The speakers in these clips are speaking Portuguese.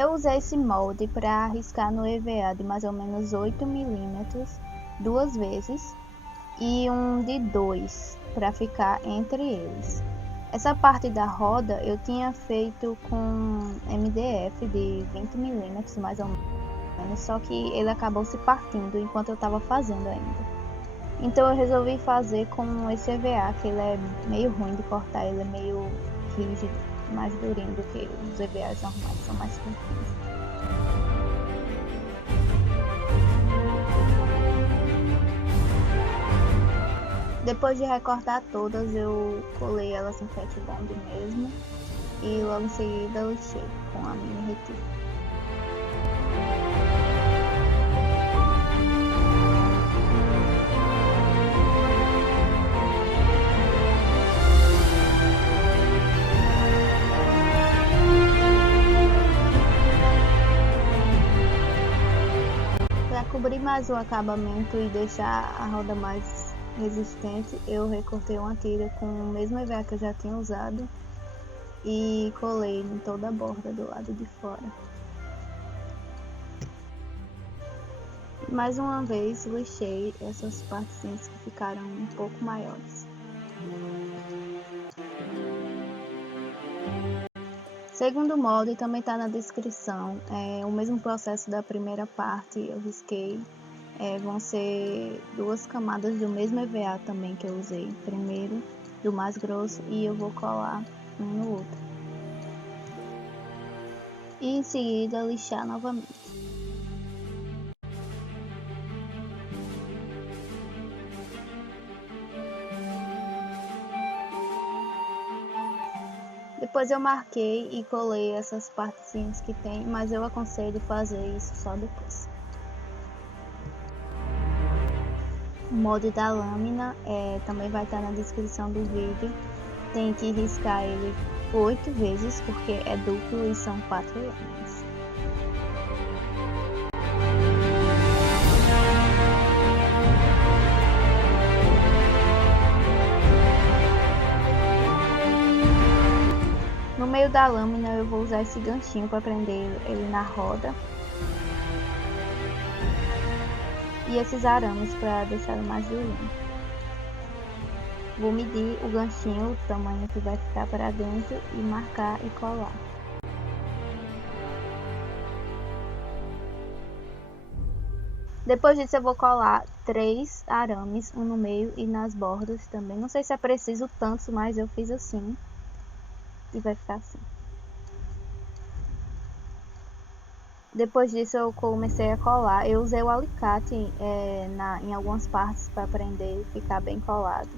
Eu usei esse molde para riscar no EVA de mais ou menos 8 milímetros 2 vezes e um de 2 para ficar entre eles. Essa parte da roda eu tinha feito com MDF de 20 milímetros mais ou menos, só que ele acabou se partindo enquanto eu estava fazendo ainda. Então eu resolvi fazer com esse EVA, que ele é meio ruim de cortar, ele é meio rígido, mais durinho do que os EVAs normais, são mais fofinhos. Depois de recortar todas, eu colei elas em pet bond mesmo e logo em seguida lixei com a mini retífica. Para cobrir mais o acabamento e deixar a roda mais resistente, eu recortei uma tira com o mesmo EVA que eu já tinha usado e colei em toda a borda do lado de fora. Mais uma vez lixei essas partezinhas que ficaram um pouco maiores. Segundo molde também está na descrição, é o mesmo processo da primeira parte, eu risquei, vão ser 2 camadas do mesmo EVA também que eu usei, primeiro do mais grosso e eu vou colar um no outro. E em seguida lixar novamente. Depois eu marquei e colei essas partezinhas que tem, mas eu aconselho fazer isso só depois. O molde da lâmina também vai estar na descrição do vídeo. Tem que riscar ele 8 vezes porque é duplo e são 4 lâminas. No meio da lâmina eu vou usar esse ganchinho para prender ele na roda. E esses arames para deixá-lo mais durinho. Vou medir o ganchinho, o tamanho que vai ficar para dentro e marcar e colar. Depois disso eu vou colar 3 arames, um no meio e nas bordas também. Não sei se é preciso tanto, mas eu fiz assim. E vai ficar assim. Depois disso eu comecei a colar. Eu usei o alicate em algumas partes para prender e ficar bem colado.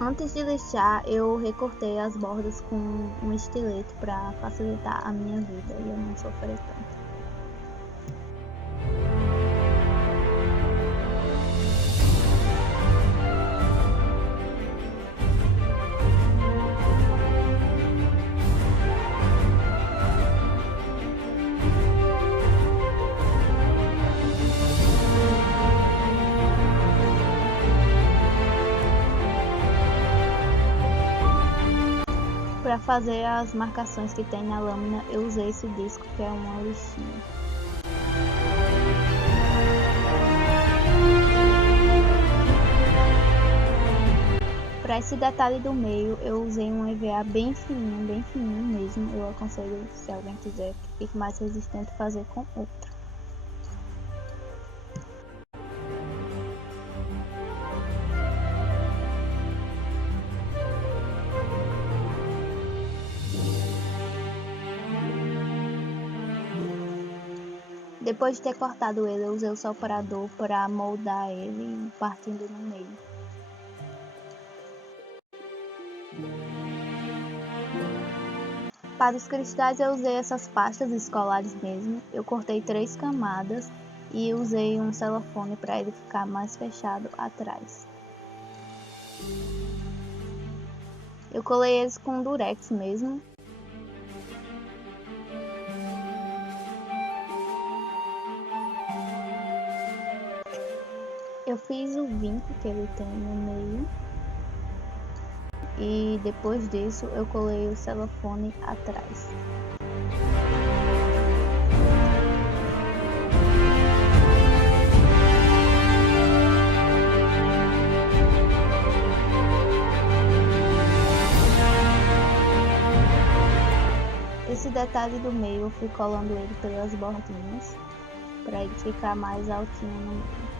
Antes de lixar, eu recortei as bordas com um estilete para facilitar a minha vida e eu não sofrer tanto. Para fazer as marcações que tem na lâmina, eu usei esse disco que é uma lixinha. Para esse detalhe do meio, eu usei um EVA bem fininho mesmo. Eu aconselho, se alguém quiser que fique mais resistente, fazer com outro. Depois de ter cortado ele, eu usei o soprador para moldar ele partindo no meio. Para os cristais eu usei essas pastas escolares mesmo. Eu cortei 3 camadas e usei um celofane para ele ficar mais fechado atrás. Eu colei eles com durex mesmo. Eu fiz o vinco que ele tem no meio. E depois disso eu colei o celofane atrás. Esse detalhe do meio eu fui colando ele pelas bordinhas para ele ficar mais altinho no meio.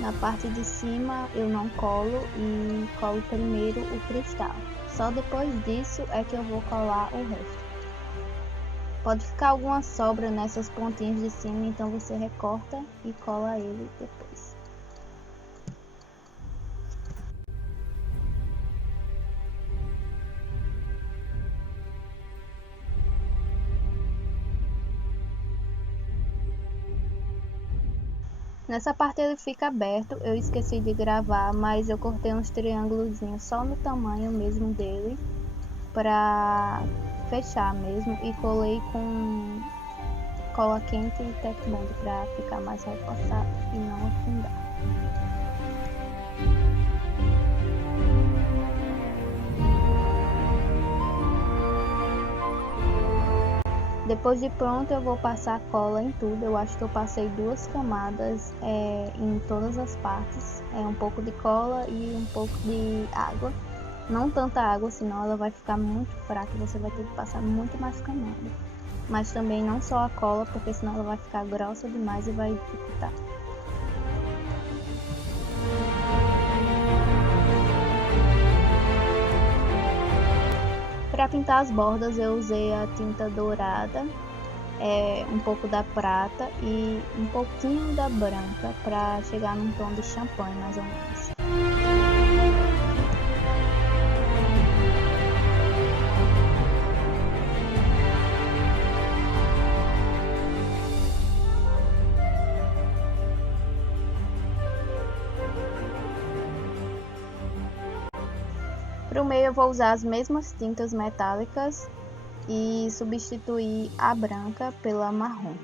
Na parte de cima eu não colo e colo primeiro o cristal. Só depois disso é que eu vou colar o resto. Pode ficar alguma sobra nessas pontinhas de cima, então você recorta e cola ele depois. Nessa parte ele fica aberto, eu esqueci de gravar, mas eu cortei uns triângulos só no tamanho mesmo dele, pra fechar mesmo, e colei com cola quente e Tecbond pra ficar mais reforçado e não afundar. Depois de pronto eu vou passar cola em tudo. Eu acho que eu passei 2 camadas em todas as partes. Um pouco de cola e um pouco de água. Não tanta água, senão ela vai ficar muito fraca e você vai ter que passar muito mais camada. Mas também não só a cola, porque senão ela vai ficar grossa demais e vai dificultar. Para pintar as bordas eu usei a tinta dourada, um pouco da prata e um pouquinho da branca para chegar num tom de champanhe mais ou menos. Para o meio eu vou usar as mesmas tintas metálicas e substituir a branca pela marrom.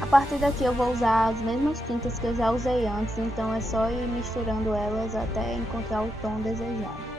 A partir daqui eu vou usar as mesmas tintas que eu já usei antes, então é só ir misturando elas até encontrar o tom desejado.